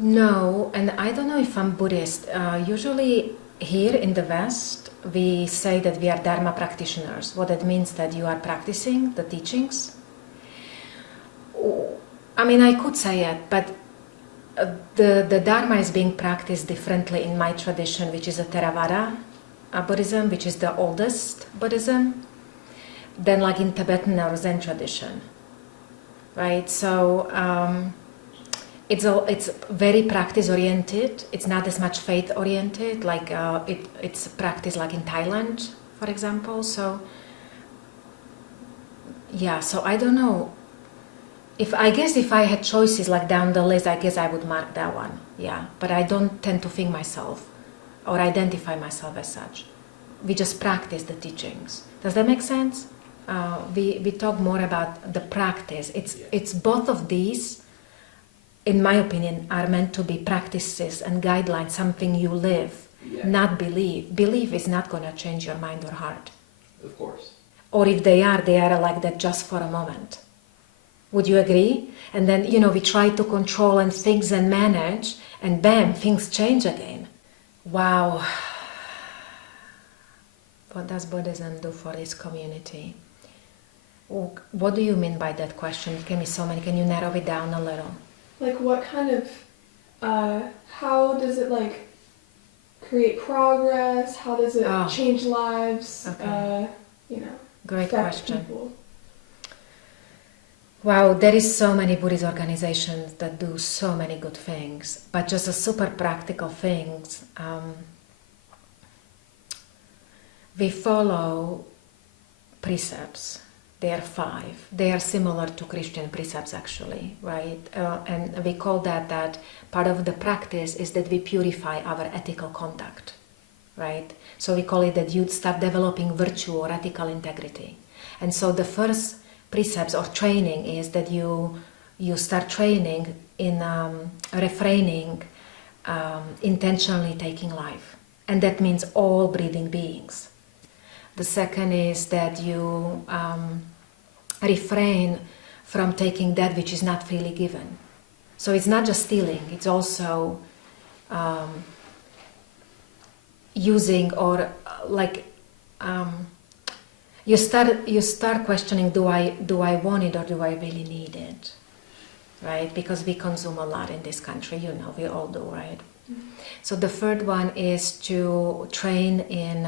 No, and I don't know if I'm Buddhist. Usually here in the West, we say that we are Dharma practitioners. What that means that you are practicing the teachings. I mean, I could say it, but the Dharma is being practiced differently in my tradition, which is a Theravada Buddhism, which is the oldest Buddhism, than like in Tibetan or Zen tradition, right? So it's very practice oriented. It's not as much faith oriented. Like it's practice like in Thailand, for example. So yeah, so I don't know. I guess if I had choices like down the list, I guess I would mark that one. Yeah, but I don't tend to think myself or identify myself as such. We just practice the teachings. Does that make sense? We talk more about the practice. It's both of these, in my opinion, are meant to be practices and guidelines, something you live, not believe. Belief is not going to change your mind or heart. Of course. Or if they are like that just for a moment. Would you agree? And then, we try to control and fix and manage, and bam, things change again. Wow. What does Buddhism do for this community? What do you mean by that question? It can be so many. Can you narrow it down a little? Like what kind of, how does it like create progress? How does it change lives? Okay. Great question. People? Wow, there is so many Buddhist organizations that do so many good things, but just a super practical things. We follow precepts. There are 5. They are similar to Christian precepts actually, right? And we call that part of the practice is that we purify our ethical conduct, right? So we call it that you start developing virtue or ethical integrity. And so the first precepts or training is that you start training in refraining, intentionally taking life. And that means all breathing beings. The second is that you refrain from taking that which is not freely given. So it's not just stealing, it's also using or you start questioning, do I want it or do I really need it? Right? Because we consume a lot in this country, we all do, right? Mm-hmm. So the third one is to train in,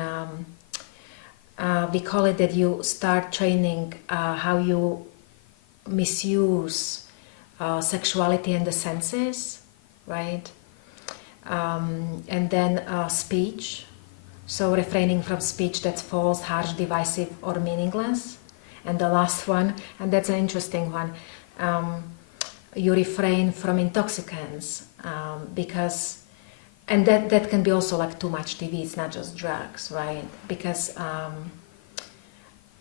we call it that you start training how you misuse sexuality and the senses, right? And then speech. So refraining from speech that's false, harsh, divisive, or meaningless. And the last one, and that's an interesting one, you refrain from intoxicants because, and that can be also like too much TV, it's not just drugs, right? Because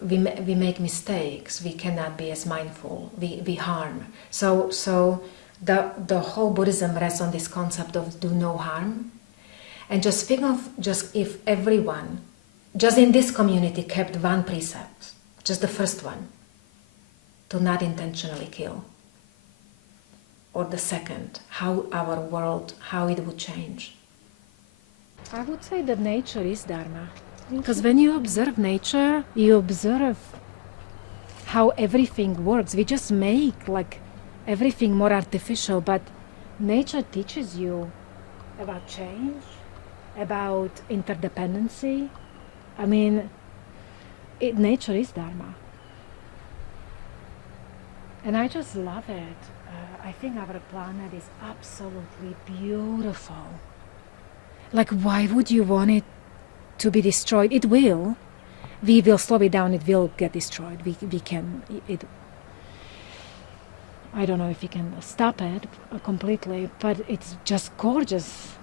we make mistakes, we cannot be as mindful, we harm. So the whole Buddhism rests on this concept of do no harm. And just think of if everyone, just in this community, kept one precept, just the first one, to not intentionally kill. Or the second, how our world, how it would change. I would say that nature is Dharma. Because when you observe nature, you observe how everything works. We just make like everything more artificial, but nature teaches you about change, about interdependency. I mean, nature is Dharma. And I just love it. I think our planet is absolutely beautiful. Like, why would you want it to be destroyed? It will. We will slow it down, it will get destroyed. We can, I don't know if we can stop it completely, but it's just gorgeous.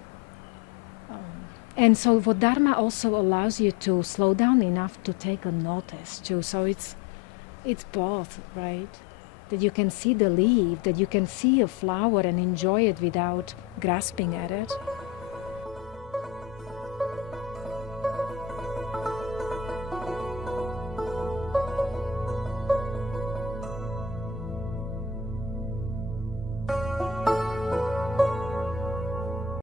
And so what Dharma also allows you to slow down enough to take a notice too. So it's both, right? That you can see the leaf, that you can see a flower and enjoy it without grasping at it.